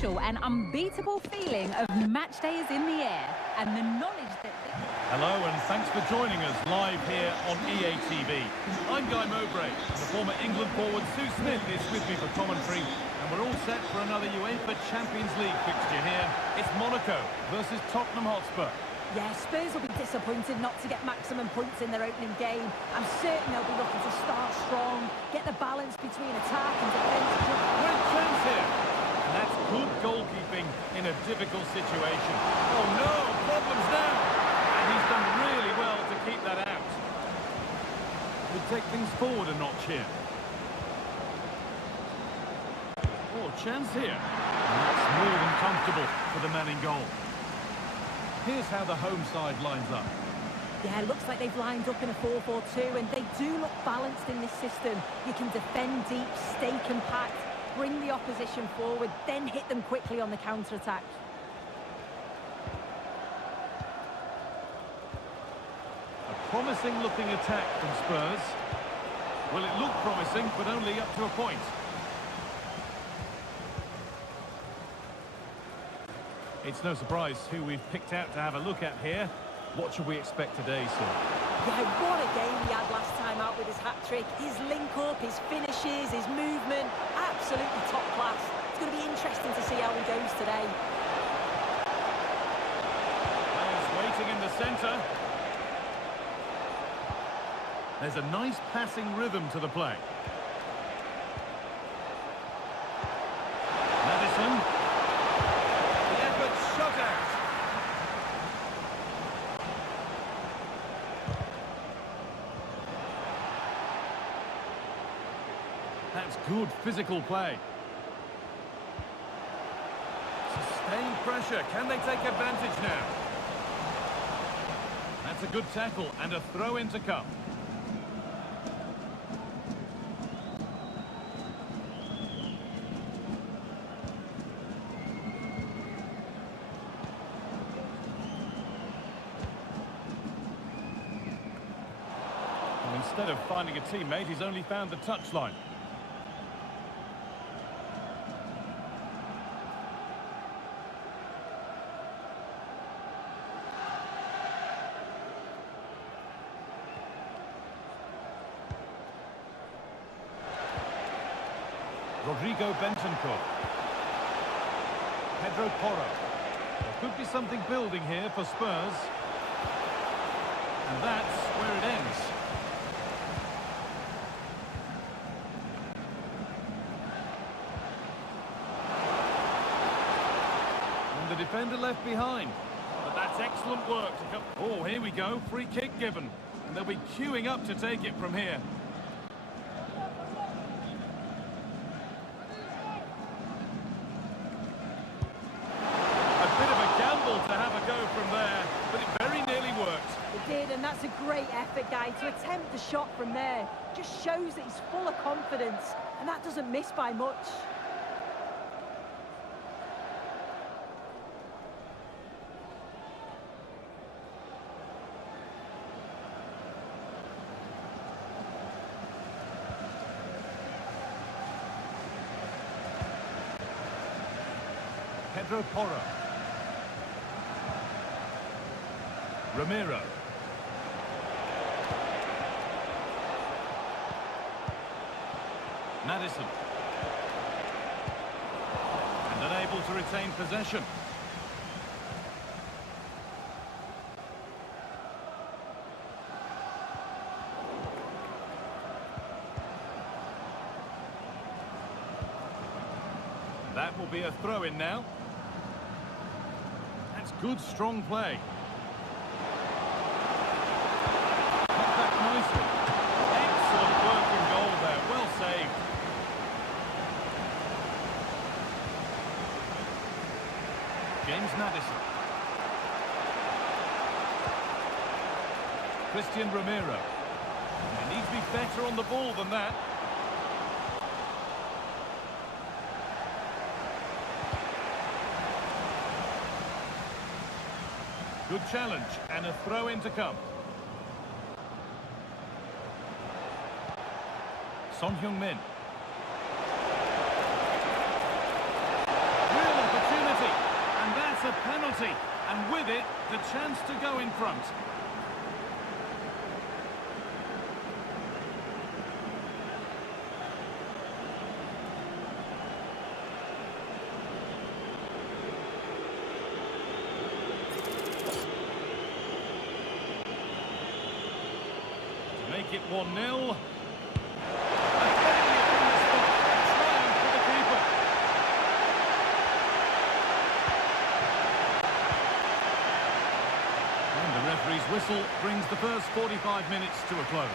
special and unbeatable feeling of match day is in the air, and the knowledge that... Hello and thanks for joining us live here on EA TV. I'm Guy Mowbray, and the former England forward Sue Smith is with me for commentary, and we're all set for another UEFA Champions League fixture here. It's Monaco versus Tottenham Hotspur. Yeah, Spurs will be disappointed not to get maximum points in their opening game. I'm certain they'll be looking to start strong, get the balance between attack and defence. Great chance here. And that's good goalkeeping in a difficult situation. Oh no, problems now. And he's done really well to keep that out. We'll take things forward a notch here. Oh, chance here. And that's more than comfortable for the man in goal. Here's how the home side lines up. Yeah, looks like they've lined up in a 4-4-2, and they do look balanced in this system. You can defend deep, stay compact, bring the opposition forward, then hit them quickly on the counter-attack. A promising looking attack from Spurs. Well, it looked promising, but only up to a point. It's no surprise who we've picked out to have a look at here. What should we expect today, sir? Yeah, what a game he had last time out with his hat-trick. His link-up, his finishes, his movement, absolutely top class. It's going to be interesting to see how he goes today. Players waiting in the centre. There's a nice passing rhythm to the play. Madison. Shut out. That's good physical play. Sustained pressure. Can they take advantage now? That's a good tackle and a throw in to come. Instead of finding a teammate, he's only found the touchline. Rodrigo Bentancur. Pedro Porro. There could be something building here for Spurs. And that's where it ends. The defender left behind, but that's excellent work to come. Oh, here we go, free kick given, and they'll be queuing up to take it from here. A bit of a gamble to have a go from there, but it very nearly worked. It did, and that's a great effort, Guy. To attempt the shot from there just shows that he's full of confidence, and that doesn't miss by much. Pedro Porro. Ramiro. Madison. And unable to retain possession. That will be a throw-in now. That's good, strong play. Cut back nicely. Excellent work in goal there. Well saved. James Madison. Christian Ramiro. They need to be better on the ball than that. Good challenge, and a throw-in to come. Son Heung-min. Real a penalty, and with it, the chance to go in front. To make it 1-0. The referee's whistle brings the first 45 minutes to a close.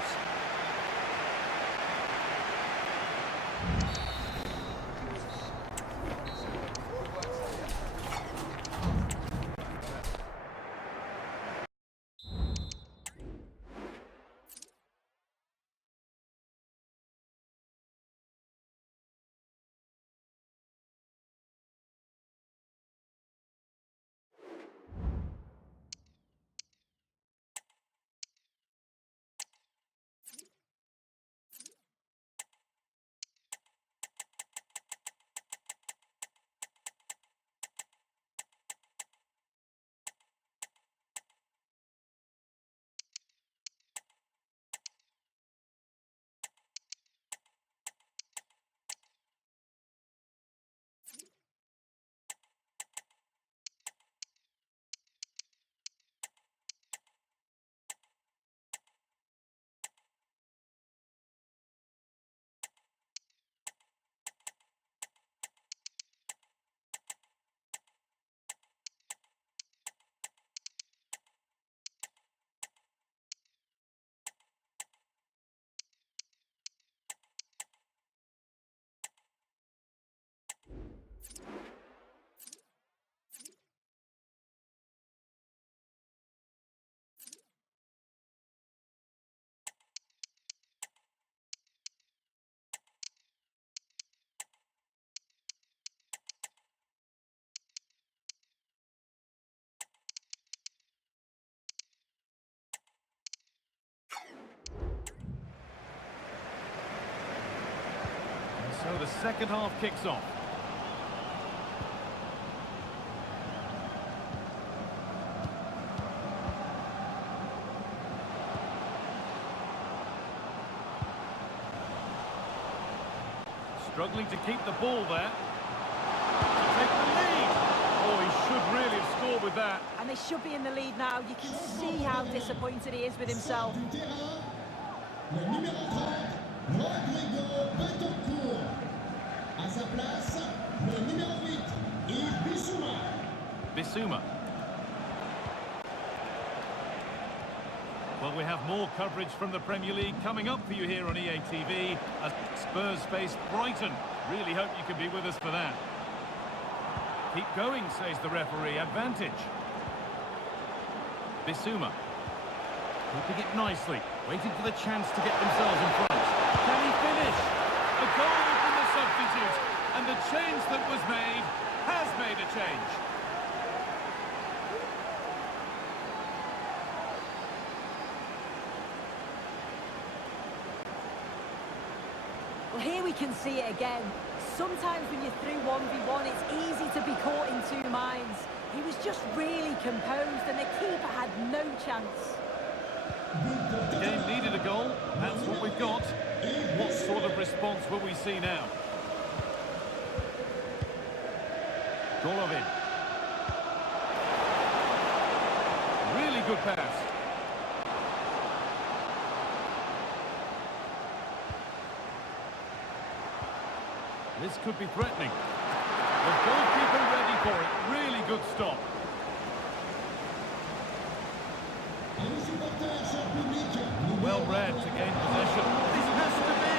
So the second half kicks off. Struggling to keep the ball there. To take the lead. Oh, he should really have scored with that. And they should be in the lead now. You can see how disappointed he is with himself. Bissouma. Well, we have more coverage from the Premier League coming up for you here on EA TV as Spurs face Brighton. Really hope you can be with us for that. Keep going, says the referee. Advantage. Bissouma. Keeping it nicely. Waiting for the chance to get themselves in front. Can he finish? A goal from the substitute. And the change that was made has made a change. Well, here we can see it again. Sometimes when you're through 1v1, it's easy to be caught in two minds. He was just really composed and the keeper had no chance. The game needed a goal. That's what we've got. What sort of response will we see now? Golovin. Really good pass. This could be threatening. The goalkeeper ready for it. Really good stop. Well read to gain possession. This has to be.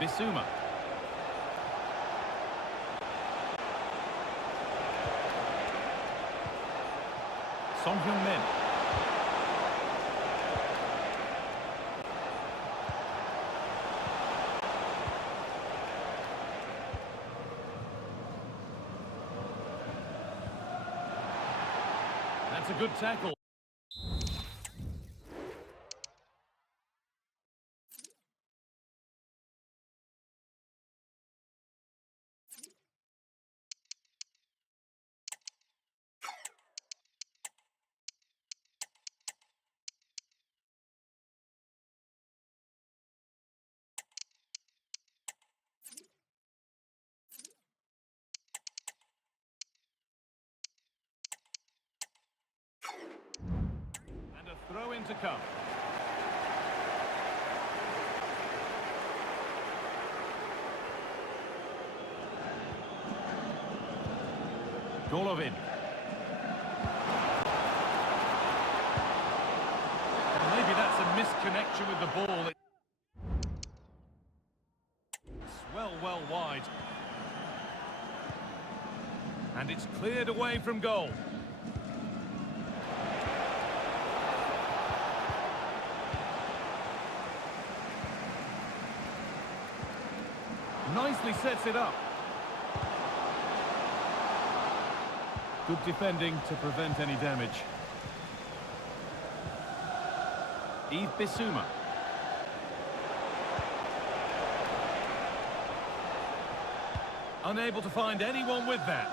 Bissouma. Son Heung-min. That's a good tackle. Throw in to come. Golovin. Maybe that's a misconnection with the ball. It's well wide. And it's cleared away from goal. Nicely sets it up. Good defending to prevent any damage. Yves Bissouma. Unable to find anyone with that.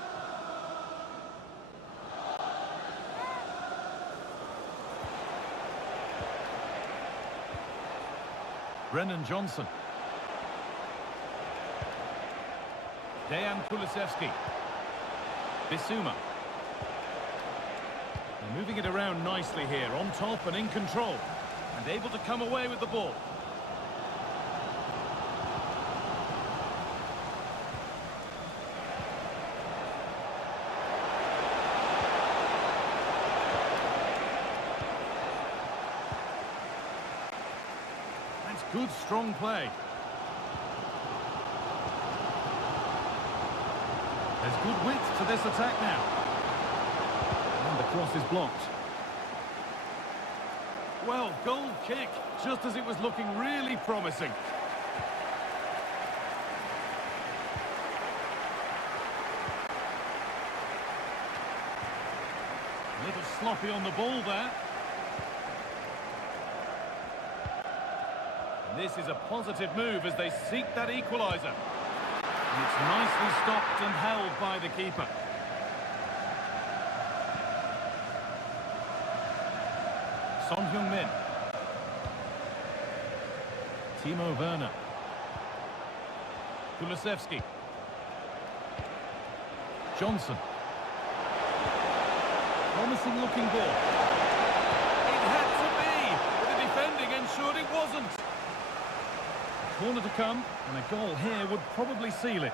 Brennan Johnson. Dejan Kulusevski. Bissouma. They're moving it around nicely here, on top and in control. And able to come away with the ball. That's good, strong play. There's good width to this attack now. And the cross is blocked. Well, goal kick, just as it was looking really promising. A little sloppy on the ball there. And this is a positive move as they seek that equaliser. And it's nicely stopped and held by the keeper. Son Heung-min. Timo Werner. Kulusevski. Johnson. Promising looking ball. It had to be, but the defending ensured it wasn't. Corner to come, and a goal here would probably seal it.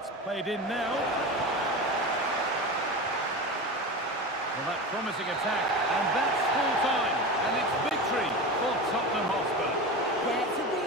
It's played in now. Well, that promising attack, and that's full time, and it's victory for Tottenham Hotspur. Yeah, it's a really...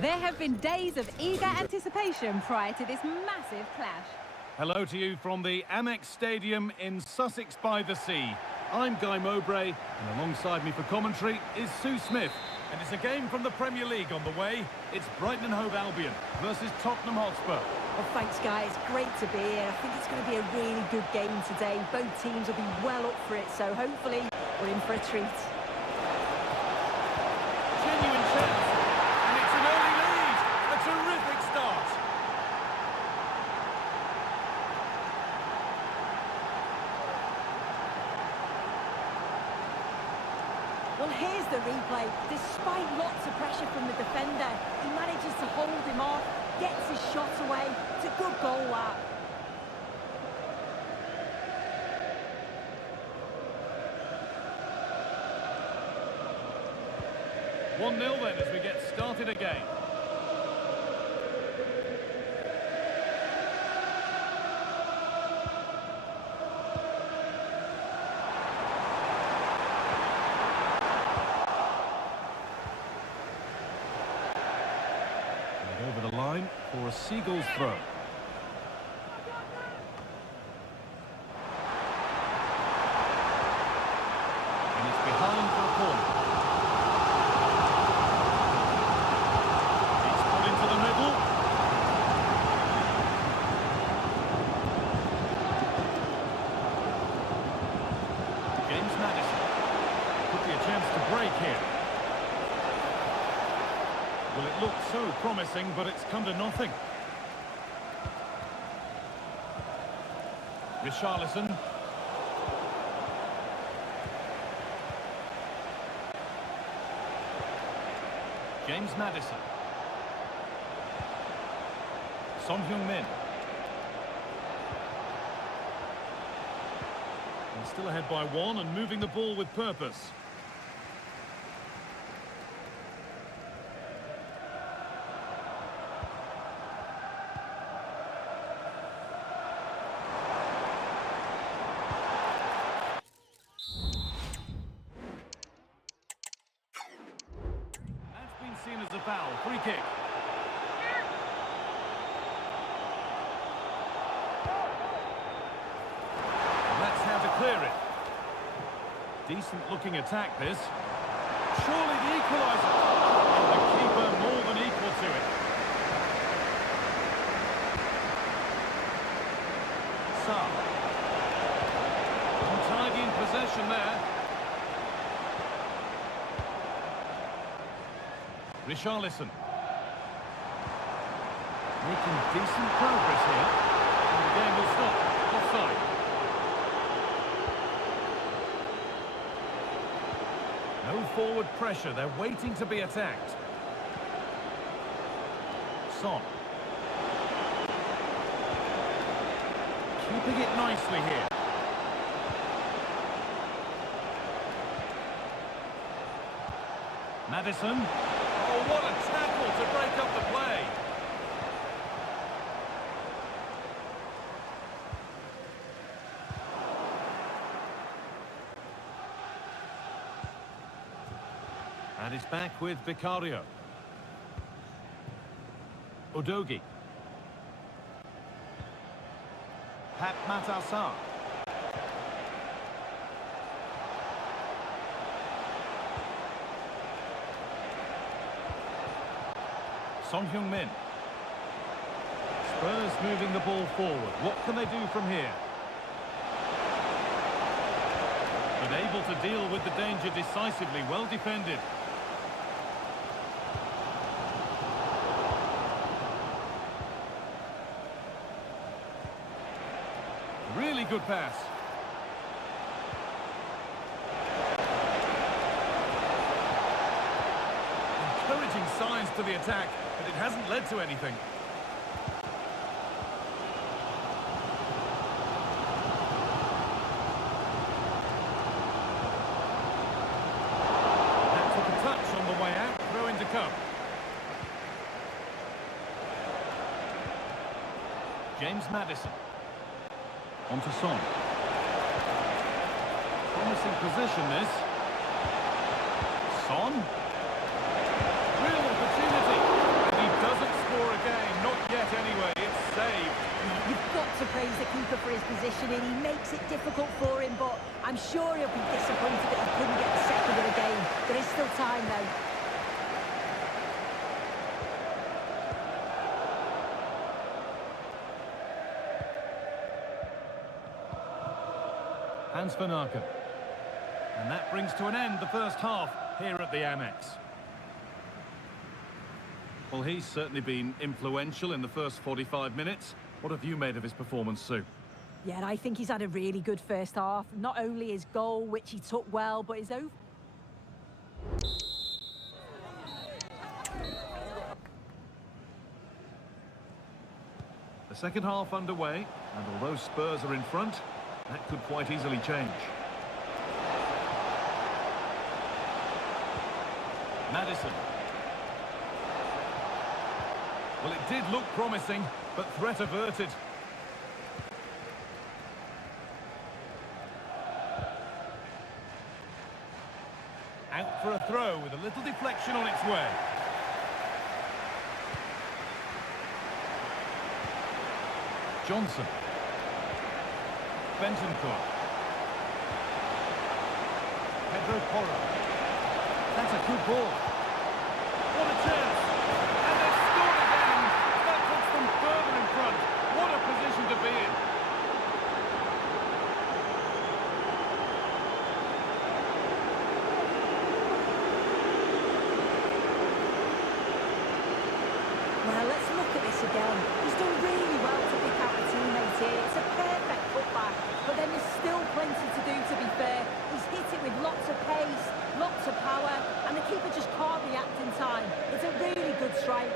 There have been days of eager anticipation prior to this massive clash. Hello to you from the Amex Stadium in Sussex by the Sea. I'm Guy Mowbray, and alongside me for commentary is Sue Smith. And it's a game from the Premier League on the way. It's Brighton and Hove Albion versus Tottenham Hotspur. Well, thanks, guys. Great to be here. I think it's going to be a really good game today. Both teams will be well up for it, so hopefully we're in for a treat. Genuine chance, and it's an early lead. A terrific start. Well, here's the replay. Despite lots of pressure from the defender, he manages to hold him off, gets his shot away. It's a good goal, that. 1-0 then as we get started again. And over the line for a Seagulls throw. And it's behind for a corner. It's put into the middle. James Maddison. Could be a chance to break here. Well, it looked so promising, but it's come to nothing. Richarlison. James Maddison. Son Heung-min. And still ahead by one and moving the ball with purpose. Seen as a foul, free kick. And that's how to clear it. Decent looking attack this. Surely the equaliser. And the keeper more than equal to it. Saar. Untidy in possession there. Richarlison. Making decent progress here. And the game will stop. Offside. No forward pressure. They're waiting to be attacked. Son. Keeping it nicely here. Maddison. Oh, what a tackle to break up the play. And it's back with Vicario. Udogie. Pat Matassar. Son Heung-min. Spurs moving the ball forward. What can they do from here? But able to deal with the danger decisively. Well defended. Really good pass. Encouraging signs to the attack, but it hasn't led to anything. That took a touch on the way out, throw in to come. James Maddison. On to Son. Promising position this. Son. Real opportunity. And he doesn't score again. Not yet anyway. It's saved. You've got to praise the keeper for his positioning. He makes it difficult for him, but I'm sure he'll be disappointed that he couldn't get the second of the game. There is still time, though. Hans van Aken. And that brings to an end the first half here at the Amex. Well, he's certainly been influential in the first 45 minutes. What have you made of his performance, Sue? Yeah, I think he's had a really good first half. Not only his goal, which he took well, but his over... The second half underway, and although Spurs are in front, that could quite easily change. Madison. Well, it did look promising, but threat averted. Out for a throw with a little deflection on its way. Johnson. Bentoncourt. Pedro Porro. That's a good ball. What a chance! And they've scored again! That puts them further in front. What a position to be in! Well, let's look at this again. He's done really well to pick out a teammate here. It's a perfect cutback, but then there's still plenty to do, to be fair. He's hit it with lots of pace, lots of power, and the keeper just can't react in time. It's a really good strike.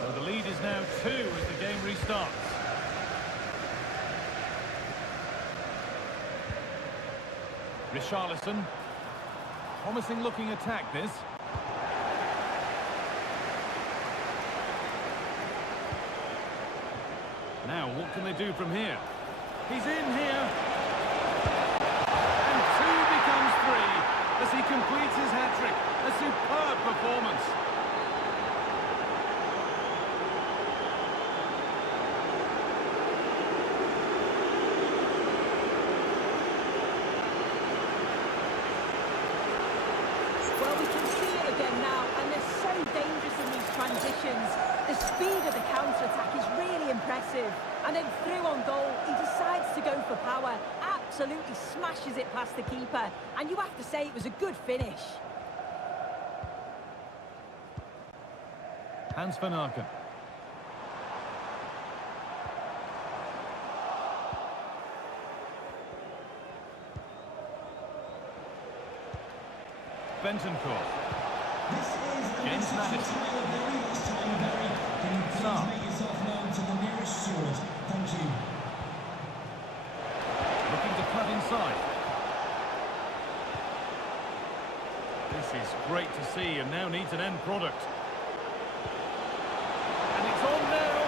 So the lead is now 2 as the game restarts. Richarlison. Promising looking attack this. Now what can they do from here? He's in here. And 2 becomes 3 as he completes his hat-trick. A superb performance. Well, we can see it again now, and they're so dangerous in these transitions. The speed of the counter-attack is really impressive. And then through on goal, he decides to go for power. Absolutely smashes it past the keeper. And you have to say it was a good finish. Hans van Aken. Bentoncourt. James Madison. Saab. Looking to cut inside. This is great to see and now needs an end product. And it's on now.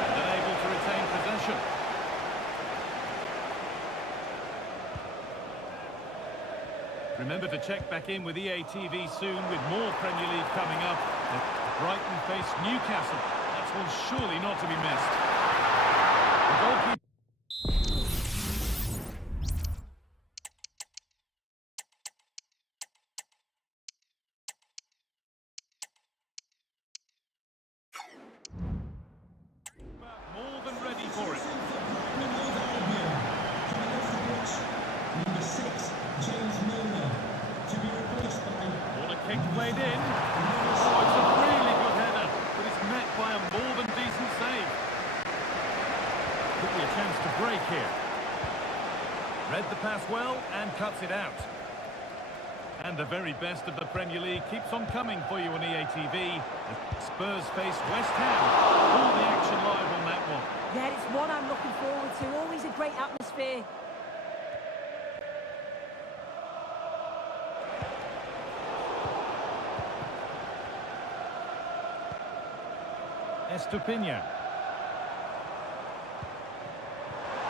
And unable to retain possession. Remember to check back in with EA TV soon with more Premier League coming up. Brighton face Newcastle. That's one surely not to be missed. The goalkeeper. More than ready for it. Kick played in. Oh, it's a really good header, but it's met by a more than decent save. Could be a chance to break here. Read the pass well and cuts it out. And the very best of the Premier League keeps on coming for you on EA TV. Spurs face West Ham. All the action live on that one. Yeah, it's one I'm looking forward to. Always a great atmosphere. Estupinha.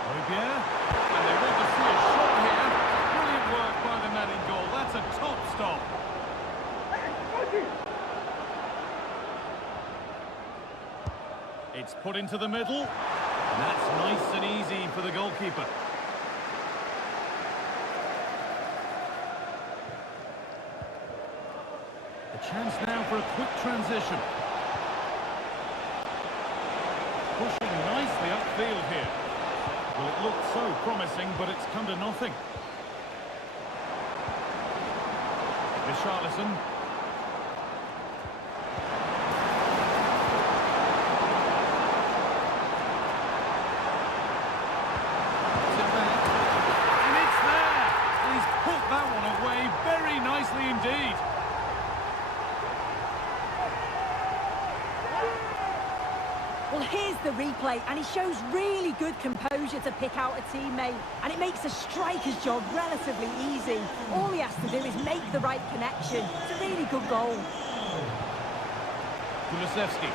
Obier. And they want to see a shot here. Brilliant work by the man in goal. That's a top stop. It's put into the middle. And that's nice and easy for the goalkeeper. A chance now for a quick transition. Pushing nicely upfield here. Well, it looked so promising, but it's come to nothing. Richarlison. Puts it back. And it's there! And he's put that one away very nicely indeed. Well, here's the replay, and he shows really good composure to pick out a teammate, and it makes the striker's job relatively easy. All he has to do is make the right connection. It's a really good goal. Kulusevski.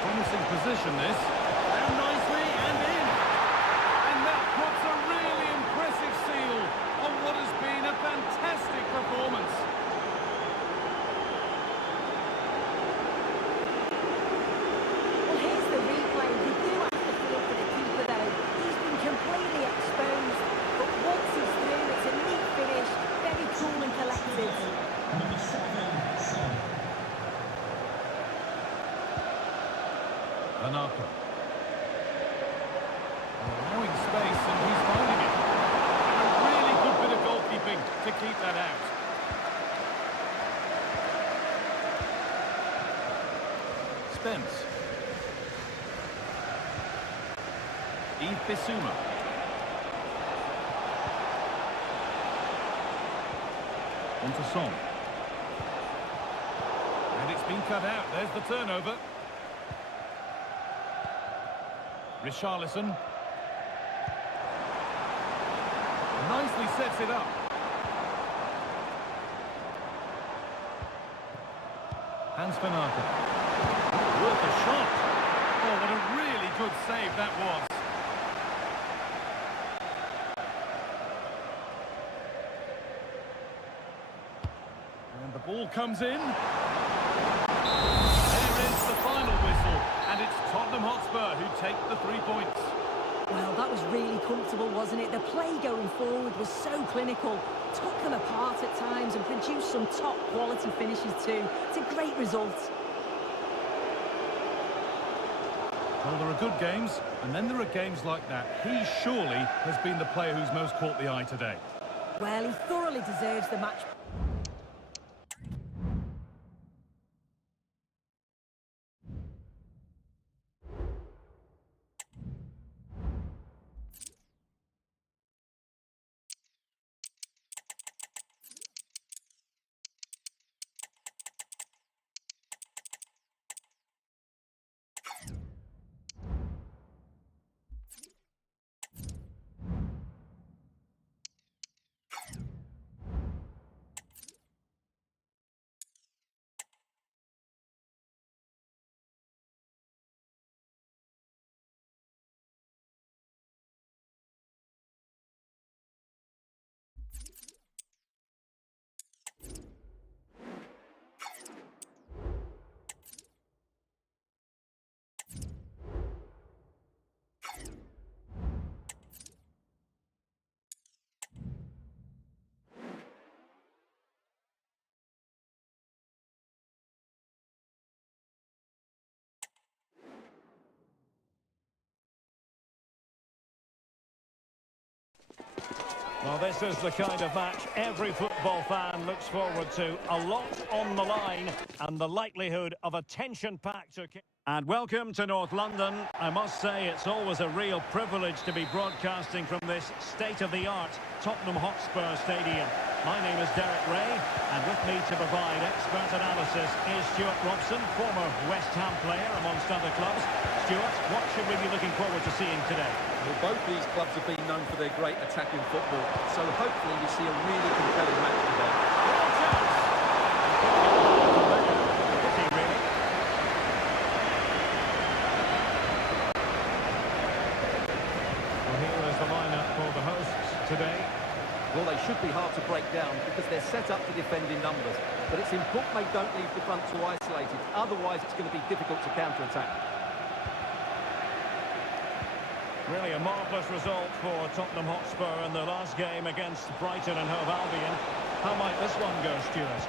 Promising position, this. Down nicely and in. And that puts a really impressive seal on what has been a fantastic performance. Well, here's the replay. You do have to feel for the keeper, though. He's been completely exposed. But once he's through, it's a neat finish. Very cool and collected. Anaka. Allowing space and he's finding it. And a really good bit of goalkeeping to keep that out. Spence. Bissouma. On to Son. And it's been cut out. There's the turnover. Richarlison. Nicely sets it up. Hans Fernandes. Worth a shot. Oh, what a really good save that was. And the ball comes in. There is the final whistle. And it's Tottenham Hotspur who take the 3 points. Well, that was really comfortable, wasn't it? The play going forward was so clinical. Took them apart at times and produced some top-quality finishes too. It's a great result. Well, there are good games, and then there are games like that. He surely has been the player who's most caught the eye today. Well, he thoroughly deserves the match. Well, this is the kind of match every football fan looks forward to. A lot on the line and the likelihood of a tension-packed... And welcome to North London. I must say it's always a real privilege to be broadcasting from this state-of-the-art Tottenham Hotspur Stadium. My name is Derek Ray, and with me to provide expert analysis is Stuart Robson, former West Ham player amongst other clubs. Stuart, what should we be looking forward to seeing today? Well, both these clubs have been known for their great attacking football, so hopefully we see a really compelling match today. Well, here is the lineup for the hosts today. Well, they should be hard to break down because they're set up to defend in numbers, but it's important they don't leave the front too isolated, otherwise it's going to be difficult to counter-attack. Really a marvellous result for Tottenham Hotspur in their last game against Brighton and Hove Albion. How might this one go, Stuart?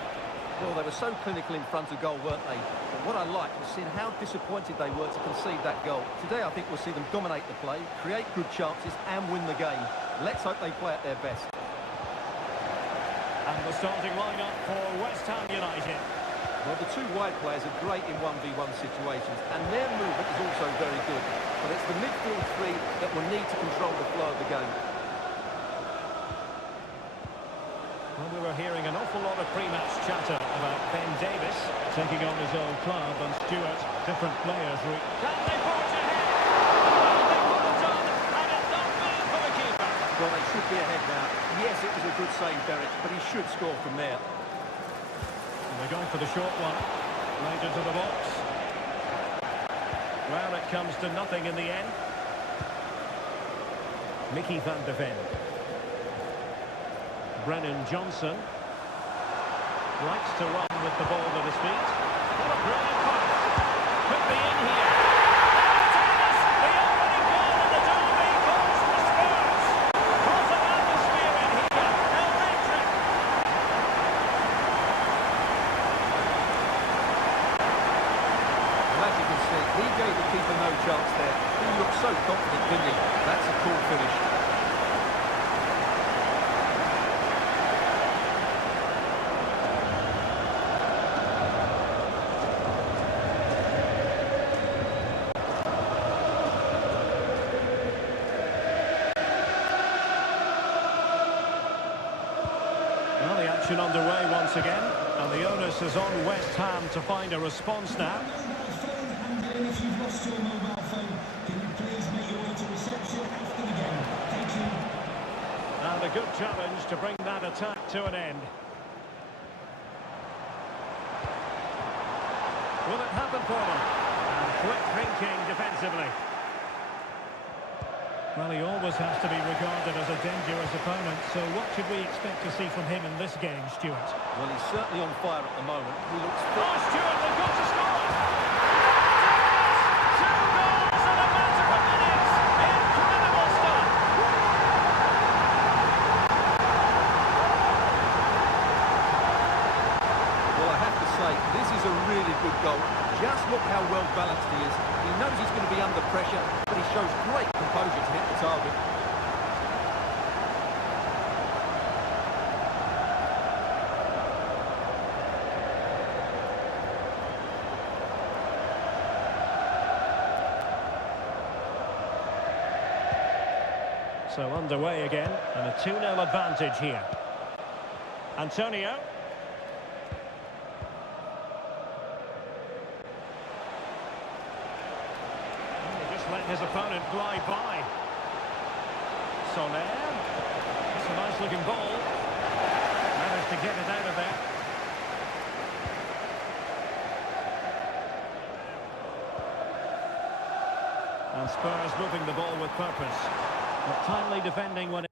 Well, they were so clinical in front of goal, weren't they? But what I liked was seeing how disappointed they were to concede that goal. Today, I think we'll see them dominate the play, create good chances and win the game. Let's hope they play at their best. And the starting lineup for West Ham United. Well, the two wide players are great in 1v1 situations, and their movement is also very good. But it's the midfield three that will need to control the flow of the game. Well, we were hearing an awful lot of pre-match chatter about Ben Davis taking on his old club, and Stewart, different players. Can they forge ahead? They put it on, and it's not good for the keeper. Well, they should be ahead now. Yes, it was a good save, Derek, but he should score from there. And they're going for the short one. Laid into the box. Well, it comes to nothing in the end. Mickey van de Ven. Brennan Johnson likes to run with the ball at his feet. What a brilliant pass. Could be in here. Thomas, the opening goal in the derby goes for Spurs. Lots of atmosphere in here. Electric. Well, as you can see, he gave the keeper no chance there. He looked so confident, didn't he? That's a cool finish. Well, the action underway once again, and the onus is on West Ham to find a response now. If you've lost your mobile phone, can you please make your way to reception after the game? Thank you. And a good challenge to bring that attack to an end. Will it happen for them? And quick thinking defensively. Well, he always has to be regarded as a dangerous opponent, so what should we expect to see from him in this game, Stuart? Well, he's certainly on fire at the moment. He looks fit. Oh, Stuart, they've got to score! Two goals in a matter of minutes! Incredible stuff! Well, I have to say, this is a really good goal. Just look how well balanced he is. He knows he's going to be under pressure, but he shows great composure to hit the target. So underway again, and a 2-0 advantage here. Antonio. Let his opponent glide by. Soler. It's a nice looking ball. Managed to get it out of there. And Spurs moving the ball with purpose. But timely defending when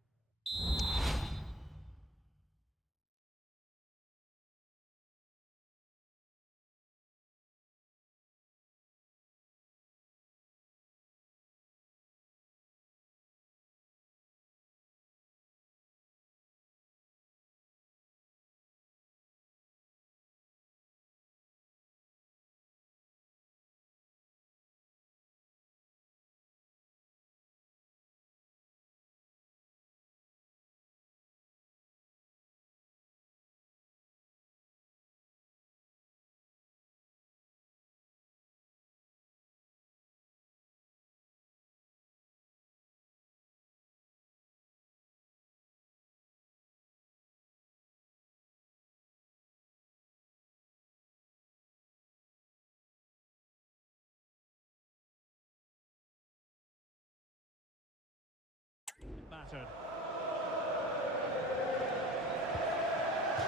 battered.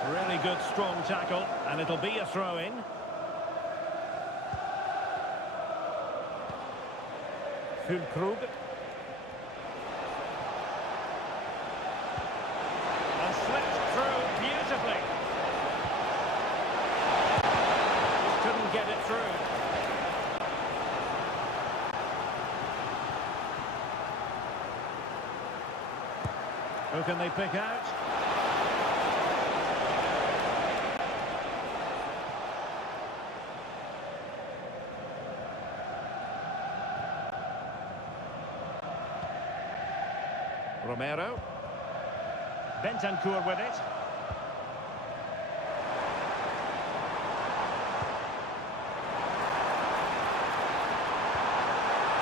Really good, strong tackle, and it'll be a throw-in. Füllkrug. And slipped through beautifully. Just couldn't get it through. Who can they pick out? Romero. Bentancur with it.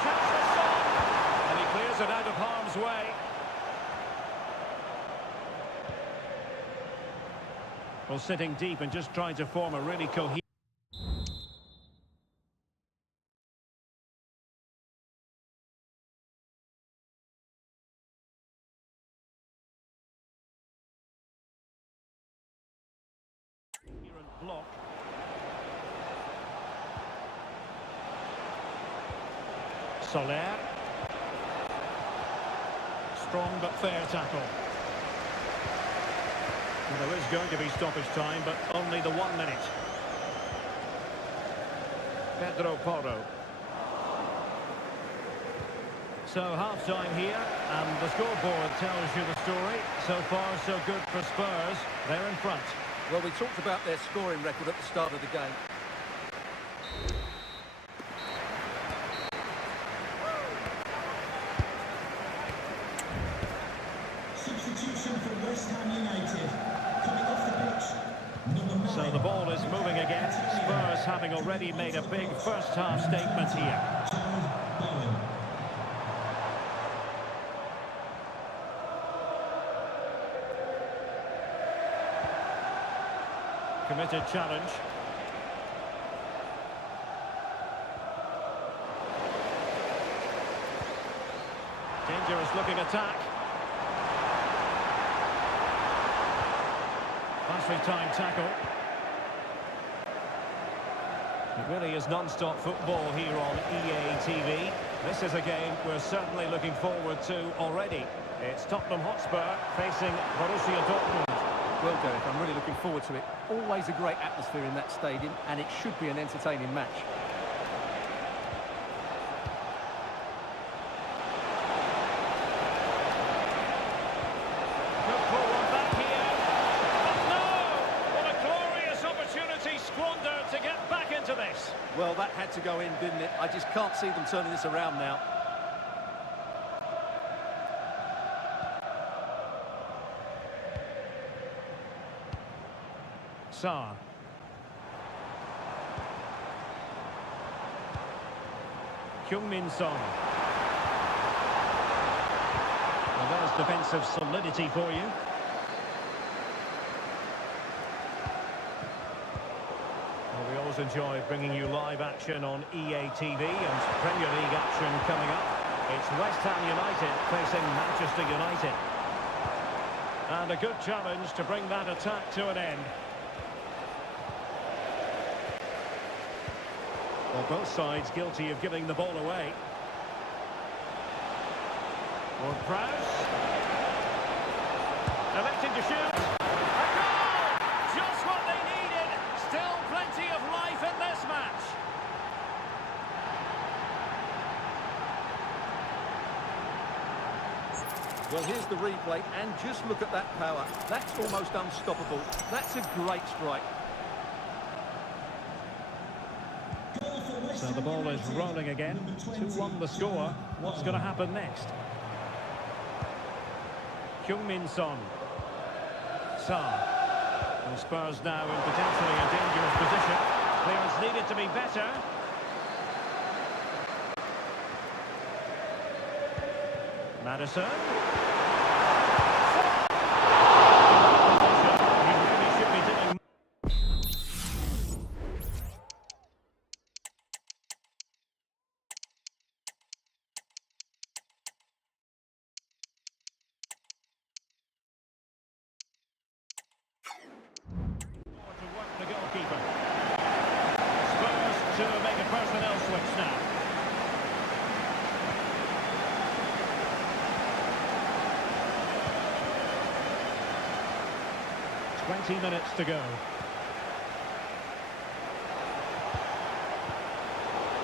Chance for Son. And he clears it out of harm's way. Well, sitting deep and just trying to form a really coherent block. Soler. Strong but fair tackle. Well, there is going to be stoppage time, but only the 1 minute. Pedro Porro. So half-time here, and the scoreboard tells you the story. So far, so good for Spurs. They're in front. Well, we talked about their scoring record at the start of the game. Substitution for West Ham United. Coming off the pitch, number 9. So the ball is moving again. Spurs having already made a big first-half statement here. Bowen. Committed challenge. Dangerous looking attack. Nicely timed tackle. It really is non-stop football here on EA TV. This is a game we're certainly looking forward to already. It's Tottenham Hotspur facing Borussia Dortmund. Well, Derek, I'm really looking forward to it. Always a great atmosphere in that stadium, and it should be an entertaining match. Good pull one back here. But no! What a glorious opportunity squandered to get back into this. Well, that had to go in, didn't it? I just can't see them turning this around now. Sarr. Heung-min Son. Well, there's defensive solidity for you. Well, we always enjoy bringing you live action on EA TV and Premier League action coming up. It's West Ham United facing Manchester United. And a good challenge to bring that attack to an end. Well, both sides guilty of giving the ball away. Ward-Prowse. Electing to shoot. A goal! Just what they needed. Still plenty of life in this match. Well, here's the replay, and just look at that power. That's almost unstoppable. That's a great strike. So the ball is rolling again. 2-1 the score. What's going to happen next? Heung-min Son. Sarr. And Spurs now in potentially a dangerous position. Clearance needed to be better. Madison. He really should be doing. 20 minutes to go.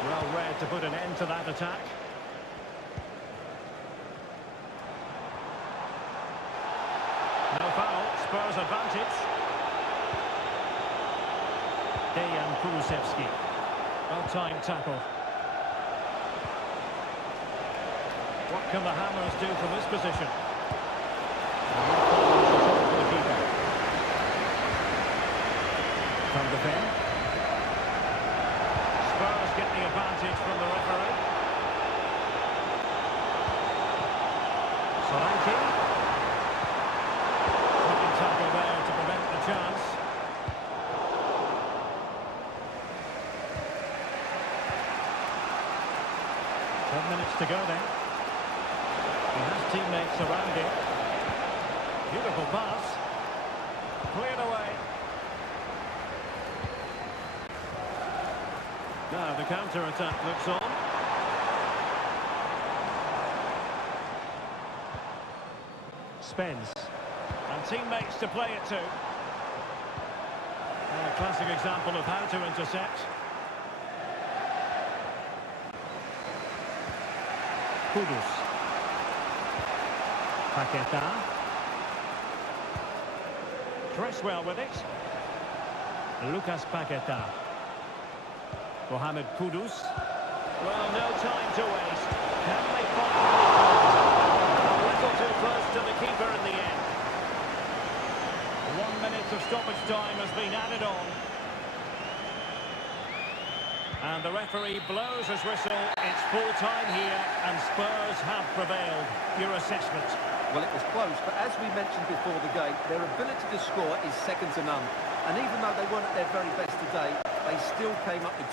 Well read to put an end to that attack. No foul, Spurs advantage. Dejan Kulusevski. Well-timed tackle. What can the Hammers do from this position? From the pen. Spurs get the advantage from the referee. Solanke. Tackle there to prevent the chance. go then. He has teammates around him. Beautiful pass. Cleared away. Now the counter-attack looks on. Spence. And teammates to play it to. A classic example of how to intercept. Kudus. Paqueta. Cresswell with it. Lucas Paqueta. Mohamed Kudus. Well, no time to waste. Can they find a little too close to the keeper in the end. 1 minute of stoppage time has been added on. And the referee blows his whistle. It's full time here, and Spurs have prevailed. Your assessment? Well, it was close, but as we mentioned before the game, their ability to score is second to none. And even though they weren't at their very best today, they still came up with...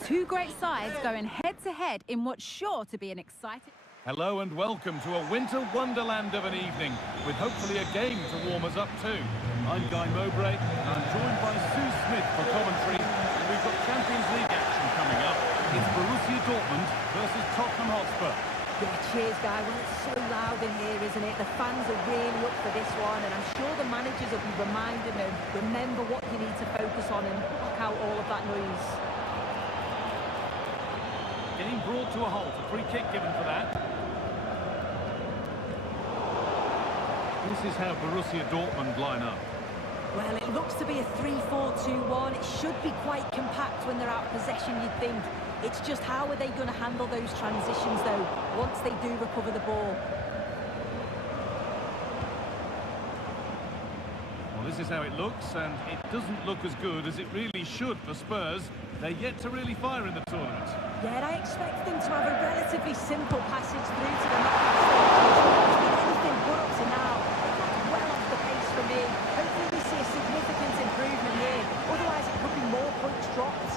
Two great sides going head-to-head in what's sure to be an exciting... Hello and welcome to a winter wonderland of an evening, with hopefully a game to warm us up too. I'm Guy Mowbray, and I'm joined by Sue Smith for commentary, and we've got Champions League action coming up. It's Borussia Dortmund versus Tottenham Hotspur. Yeah, cheers, Guy. Well, it's so loud in here, isn't it? The fans are really up for this one, and I'm sure the managers will be reminding them, remember what you need to focus on and block out all of that noise. Game brought to a halt, a free kick given for that. This is how Borussia Dortmund line up. Well, it looks to be a 3-4-2-1. It should be quite compact when they're out of possession, you'd think. It's just how are they going to handle those transitions, though, once they do recover the ball? Well, this is how it looks, and it doesn't look as good as it really should for Spurs. They're yet to really fire in the tournament. Yeah, I expect them to have a relatively simple passage through to the knockout stages. Anything but up to now, that's well off the pace for me. Hopefully we see a significant improvement here. Otherwise it could be more points dropped.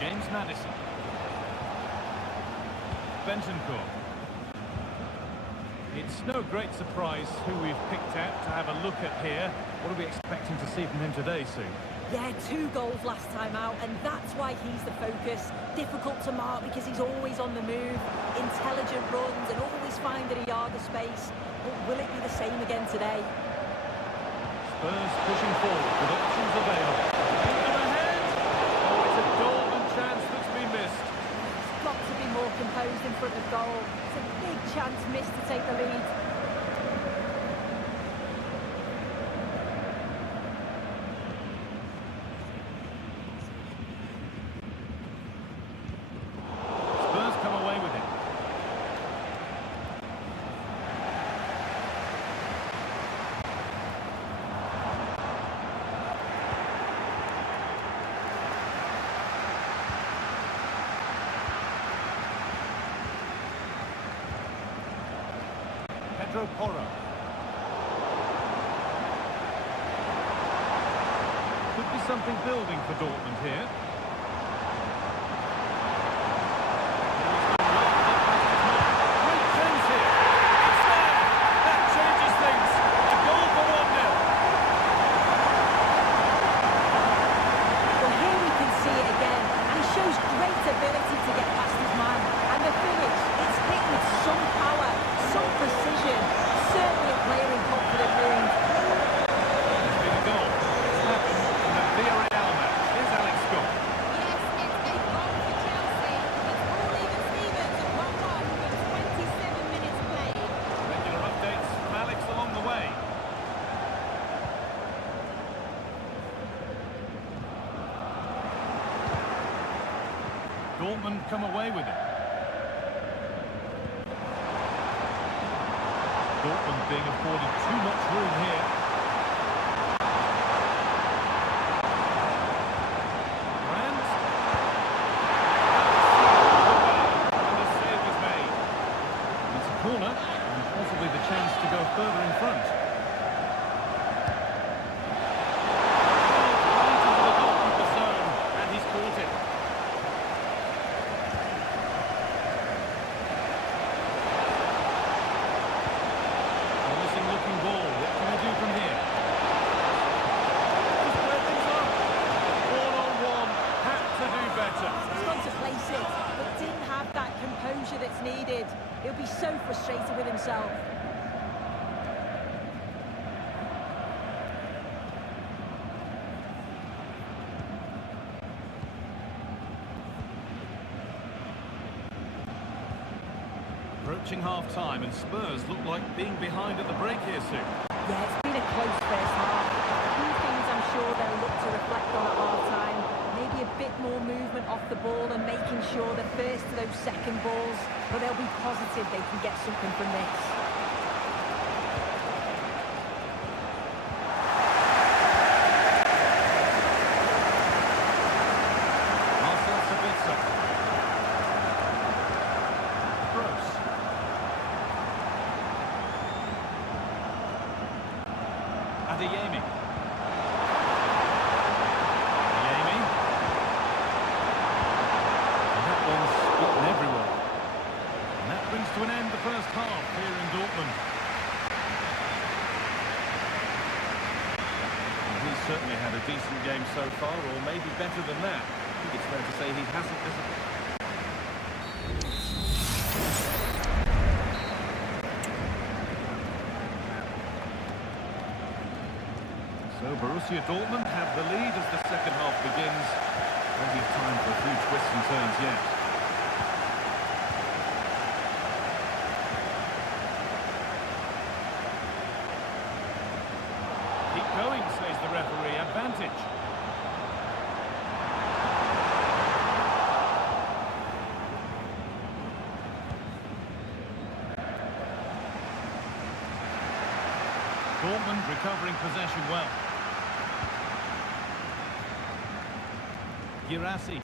James Maddison. Bentancur. It's no great surprise who we've picked out to have a look at here. What are we expecting to see from him today, Sue? Yeah, 2 goals last time out, and that's why he's the focus. Difficult to mark because he's always on the move, intelligent runs, and always finding a yard of space. But will it be the same again today? Spurs pushing forward with options available. Keep them ahead! Oh, it's a golden chance that's been missed. He's got to be more composed in front of goal. It's a big chance missed to take the lead. Spurs come away with it. Pedro Porro. Could be something building for Dortmund here. Dortmund come away with it. Dortmund being afforded too much room here. Brandt. And the save is made. It's a corner, and possibly the chance to go further in front. Right into the goalkeeper's zone, and he's caught it. Looking ball. What can we do from here? Just where things are. 1-on-1. Had to do better. He's gone to place it, but didn't have that composure that's needed. He'll be so frustrated with himself. Approaching half-time, and Spurs look like being behind at the break here soon. Yeah, it's been a close first half. A few things I'm sure they'll look to reflect on at half-time. Maybe a bit more movement off the ball and making sure they're first to those second balls. But they'll be positive they can get something from this. Adeyemi. And that one's beaten everyone. And that brings to an end the first half here in Dortmund. And he's certainly had a decent game so far, or maybe better than that. I think it's fair to say he hasn't disappointed. So Borussia Dortmund have the lead as the second half begins. Plenty of time for a few twists and turns yet. Keep going, says the referee. Advantage. Dortmund recovering possession well. Girassi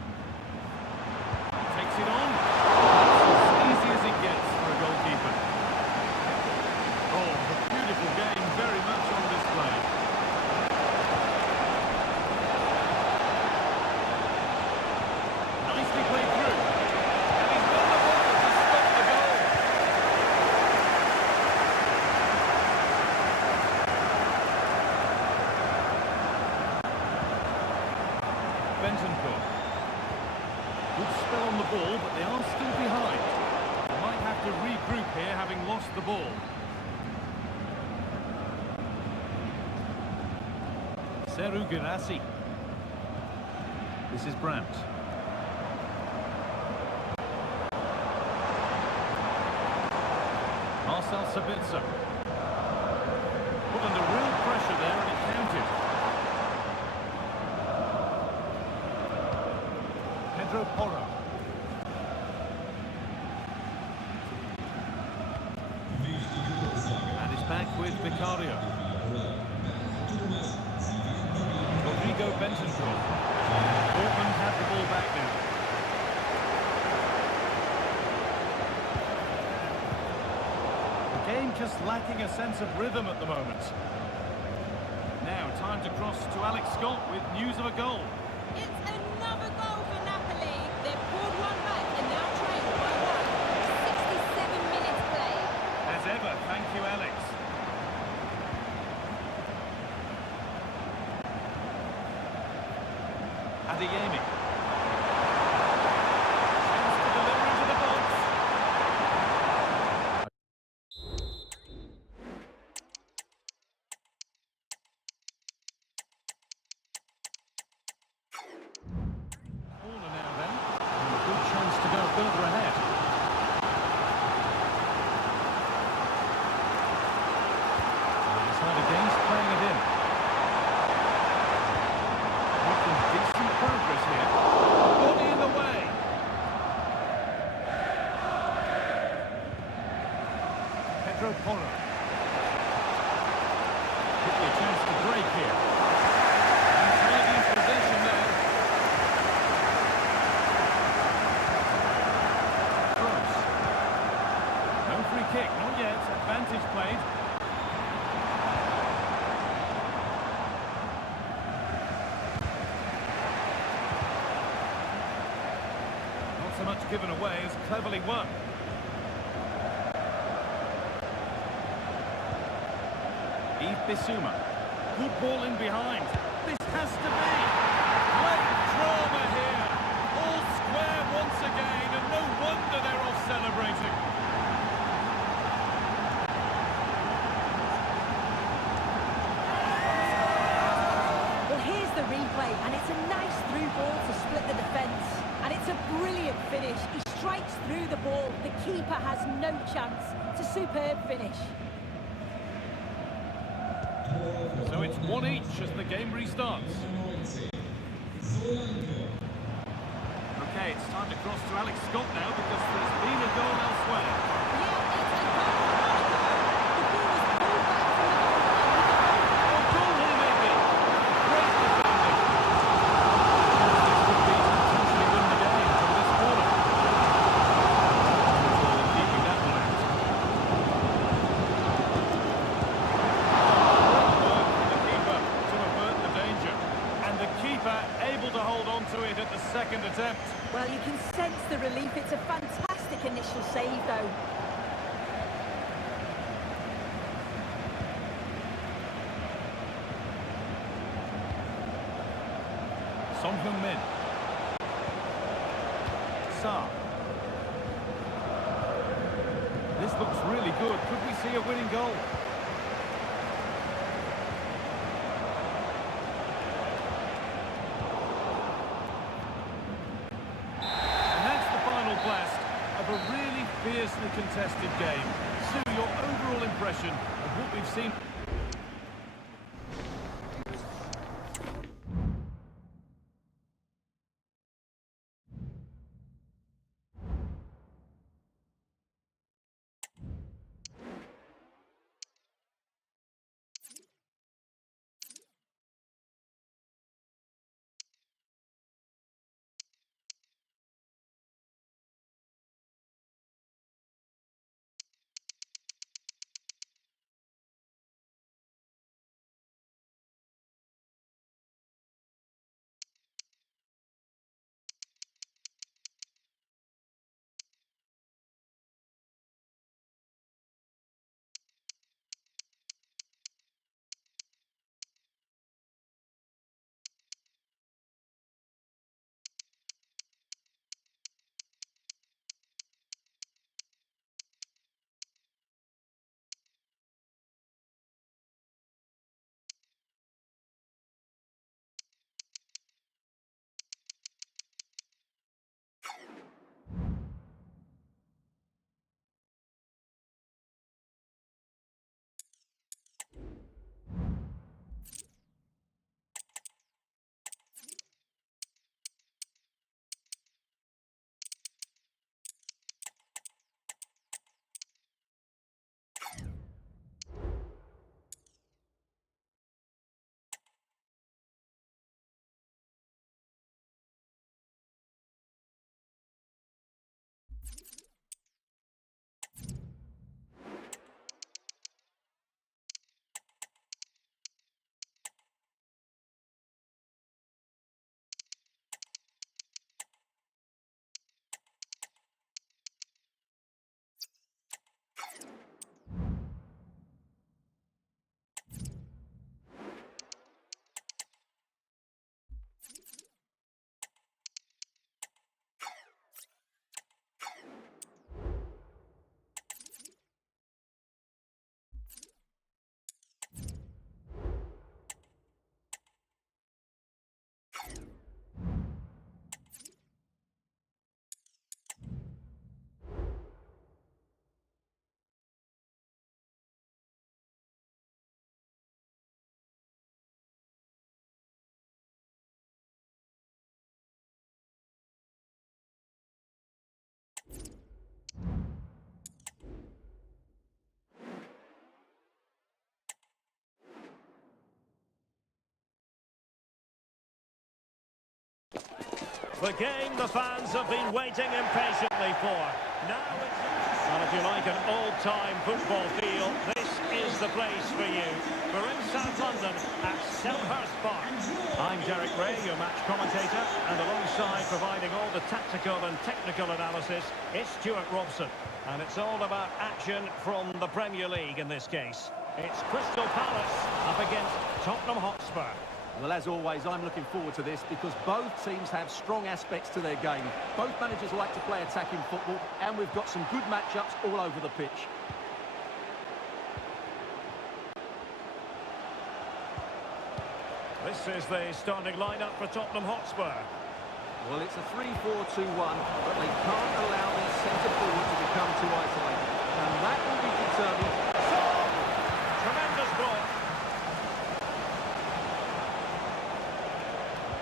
takes it on. As easy as it gets for a goalkeeper. Oh, a beautiful game, very much on display. Nicely played through. And he's got the ball to stop the goal. Bentancur. Good spell on the ball, but they are still behind. They might have to regroup here, having lost the ball. Seru Girassi. This is Brandt. Marcel Sabitzer. Put under real pressure there, and it counted. Pedro Porro. And he's back with Vicario. Rodrigo Bentancur. Dortmund have the ball back now. The game just lacking a sense of rhythm at the moment. Now, time to cross to Alex Scott with news of a goal. It's another goal for Napoli. They've pulled one back and now trailed by 1. 67 minutes played. As ever, thank you, Alex. Adeyemi. Chance to deliver into the box. Corner now then, and a good chance to go further ahead. They decide against playing it in. Making decent progress here. stake here. Tidy in possession there. Cross. No free kick, not yet. Advantage played. Not so much given away as cleverly won. Bissouma. Good ball in behind. This has to be. Great drama here. All square once again, and no wonder they're off celebrating. Well, here's the replay, and it's a nice through ball to split the defence. And it's a brilliant finish. He strikes through the ball. The keeper has no chance. It's a superb finish. So it's one each as the game restarts. Okay, it's time to cross to Alex Scott now because there's been a goal elsewhere. Yeah, it's a goal. The ball was pulled back from the goal. Oh, goal here maybe. Great defending. This could be to potentially win the game from this corner. Keeping that one out. Able to hold on to it at the second attempt. Well, you can sense the relief. It's a fantastic initial save, though. Son Heung-min. Sa. This looks really good. Could we see a winning goal? Blast of a really fiercely contested game. Sue, your overall impression of what we've seen? The game the fans have been waiting impatiently for. Now it's... Well, if you like an old-time football feel, this is the place for you. We're in South London at Selhurst Park. I'm Derek Ray, your match commentator, and alongside providing all the tactical and technical analysis, it's Stuart Robson. And it's all about action from the Premier League in this case. It's Crystal Palace up against Tottenham Hotspur. Well, as always, I'm looking forward to this because both teams have strong aspects to their game. Both managers like to play attacking football, and we've got some good matchups all over the pitch. This is the starting lineup for Tottenham Hotspur. Well, it's a 3-4-2-1, but they can't allow their centre forward to become too isolated. And that will be determined. Tremendous block.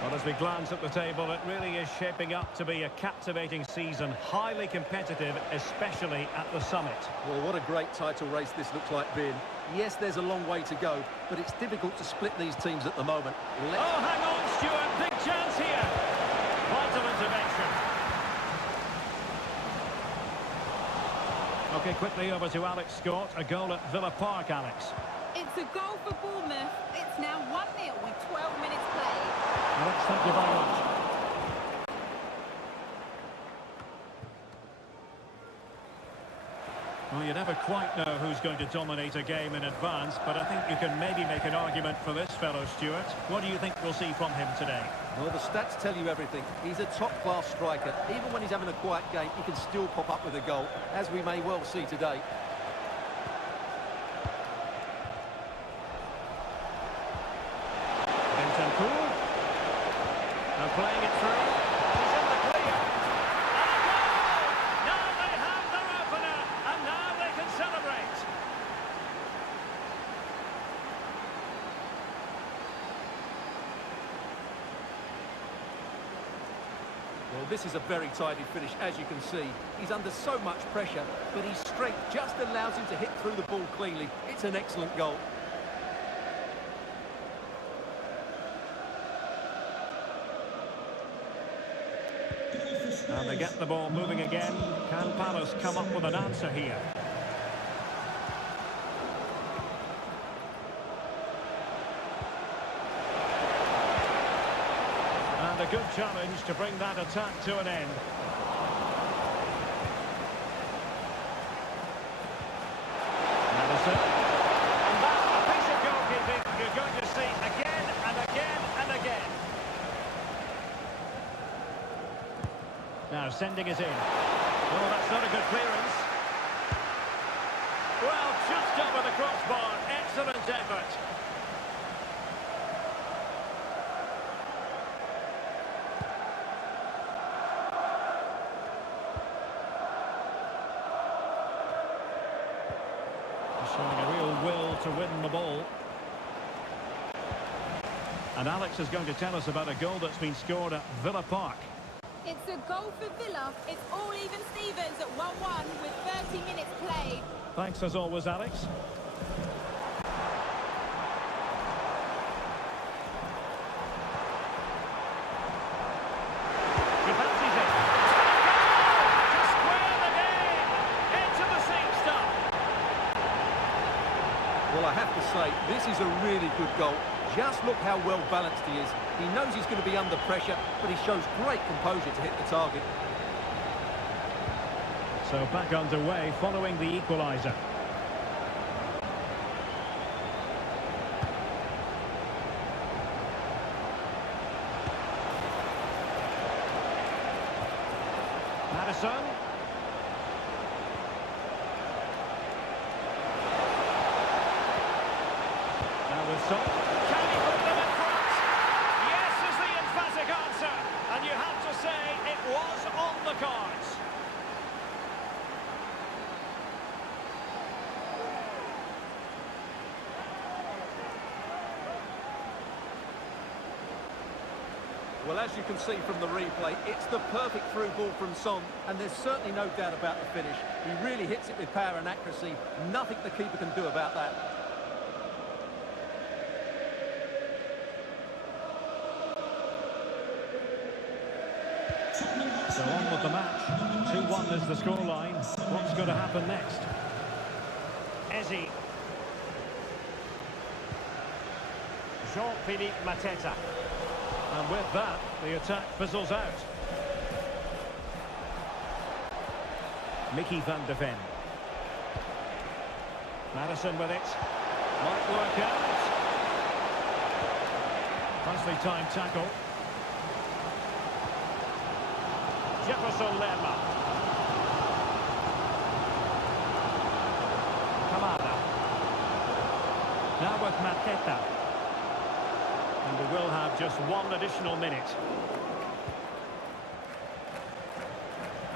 Well, as we glance at the table, it really is shaping up to be a captivating season, highly competitive, especially at the summit. Well, what a great title race this looks like being. Yes, there's a long way to go, but it's difficult to split these teams at the moment. Oh, hang on, Stuart. Big chance here. Vital intervention. OK, quickly over to Alex Scott. A goal at Villa Park, Alex. It's a goal for Bournemouth. It's now 1-0 with 12 minutes played. Alex, thank you very much. Well, you never quite know who's going to dominate a game in advance, but I think you can maybe make an argument for this fellow, Stuart. What do you think we'll see from him today? Well, the stats tell you everything. He's a top-class striker. Even when he's having a quiet game, he can still pop up with a goal, as we may well see today. And playing it through. He's in the clear. And a goal! Now they have their opener, and now they can celebrate. Well, this is a very tidy finish, as you can see. He's under so much pressure, but his strength just allows him to hit through the ball cleanly. It's an excellent goal. And they get the ball moving again. Can Palace come up with an answer here? And a good challenge to bring that attack to an end. Madison. And that's a piece of goalkeeping you're going to see again and again and again. Now sending it in. Oh, that's not a good clearance. Well, just over the crossbar. Excellent effort. Showing a real will to win the ball. And Alex is going to tell us about a goal that's been scored at Villa Park. It's a goal for Villa. It's all even Stevens at 1-1 with 30 minutes played. Thanks as always, Alex. He fancies it. To square the game. Into the same stuff. Well, I have to say, this is a really good goal. Just look how well balanced he is. He knows he's going to be under pressure, but he shows great composure to hit the target. So back underway following the equaliser. Madison. Now with Son. Can he put them in front? Yes is the emphatic answer. And you have to say it was on the cards. Well, as you can see from the replay, it's the perfect through ball from Son, and there's certainly no doubt about the finish. He really hits it with power and accuracy. Nothing the keeper can do about that. So on with the match. 2-1 is the scoreline. What's going to happen next? Eze. Jean-Philippe Mateta. And with that, the attack fizzles out. Mickey van de Ven. Madison with it. Might work out. Nicely timed tackle. Jefferson Lerma. Kamada. Now with Mateta. And we will have just one additional minute.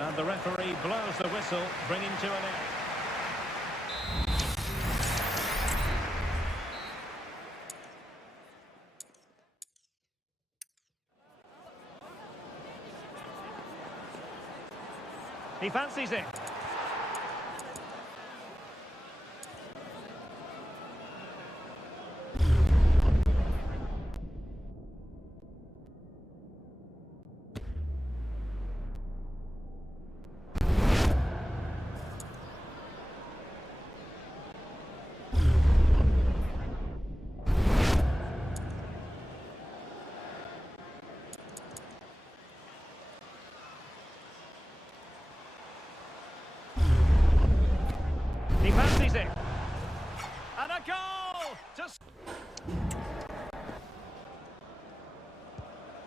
And the referee blows the whistle, bringing to an end. He fancies it. He fancies it. And a goal! Just...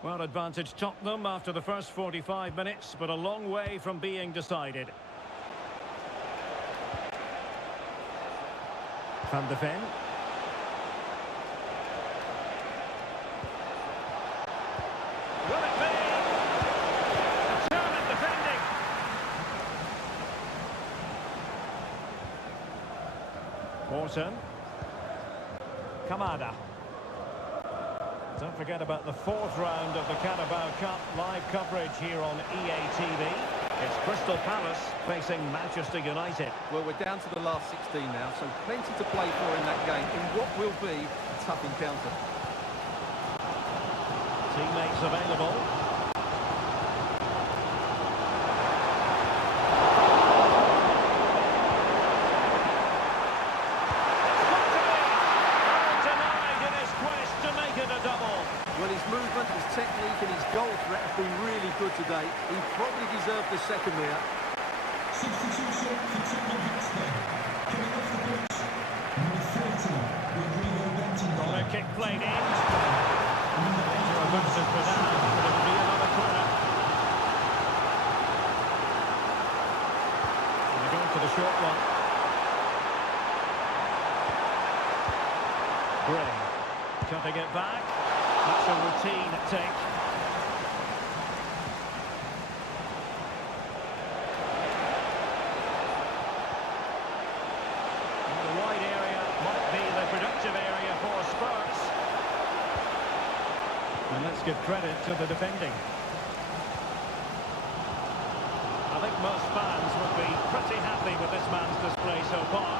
Well, advantage Tottenham after the first 45 minutes, but a long way from being decided. Van de Ven. Will it be? Determined defending. Morton. Kamada. Don't forget about the fourth round of the Carabao Cup. Live coverage here on EA TV. It's Crystal Palace facing Manchester United. Well, we're down to the last 16 now, so plenty to play for in that game in what will be a tough encounter. Teammates available. Well, his movement, his technique and his goal threat have been really good today. He probably deserved the second there. Substitution for Tottenham Hotspur. Coming off the bench, number 30, Corner kick played in. Danger of bounces for that, but it will be another corner. And they're going for the short one. Gray cutting it back. That's a routine take. And the wide area might be the productive area for Spurs. And let's give credit to the defending. I think most fans would be pretty happy with this man's display so far.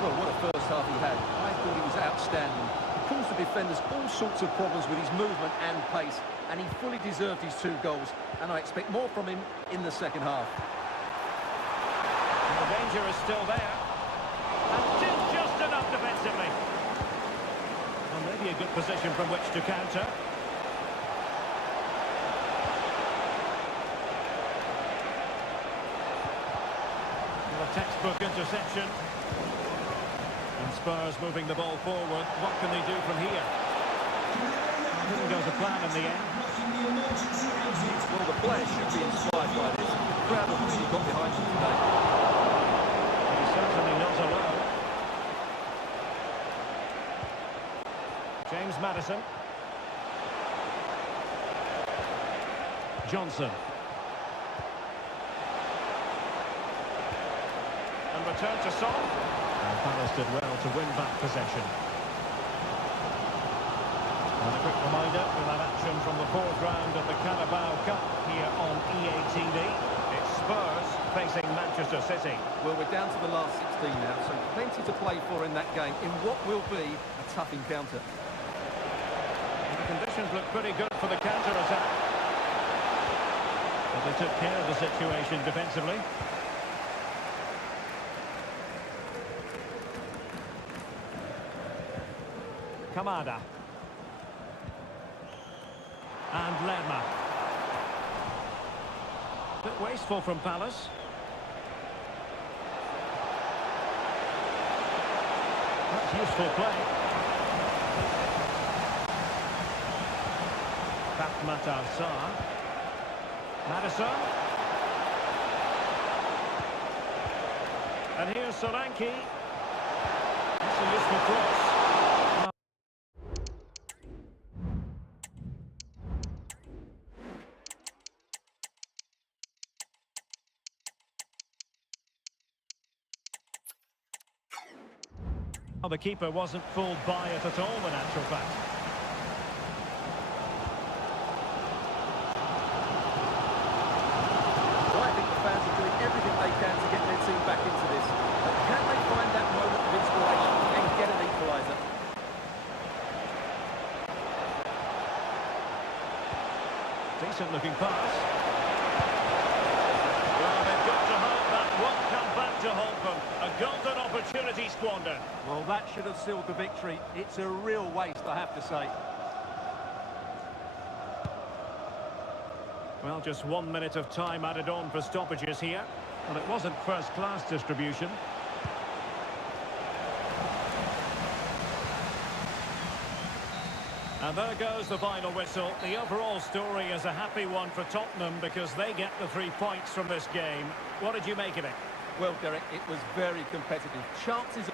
Well, what a first half he had. I thought he was outstanding. He caused the defenders all sorts of problems with his movement and pace, and he fully deserved his 2 goals, and I expect more from him in the second half. And the danger is still there. And did just enough defensively. Well, maybe a good position from which to counter. Well, a textbook interception. And Spurs moving the ball forward. What can they do from here? Didn't go to plan in the end. Well, the players should be inspired by this. The crowd have really got behind him today. He's certainly not alone. James Maddison. Johnson. And return to Son. And Palace did well to win back possession. And a quick reminder, we'll have action from the 4th round of the Carabao Cup here on EA TV. It's Spurs facing Manchester City. Well, we're down to the last 16 now, so plenty to play for in that game in what will be a tough encounter. And the conditions look pretty good for the counter-attack. But they took care of the situation defensively. Kamada. And Lerma. Bit wasteful from Palace. That's useful play. Matar Sarr. Madison. And here's Solanke. That's a useful cross. Well, the keeper wasn't fooled by it at all, in actual fact. Well, I think the fans are doing everything they can to get their team back into this. But can they find that moment of inspiration and get an equaliser? Decent looking pass. Well, they've got to hope that won't come back to haunt them. A golden opportunity squandered. Well, that should have sealed the victory. It's a real waste, I have to say. Well, just 1 minute of time added on for stoppages here. Well, it wasn't first-class distribution. And there goes the final whistle. The overall story is a happy one for Tottenham because they get the 3 points from this game. What did you make of it? Well, Derek, it was very competitive. Chances...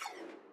you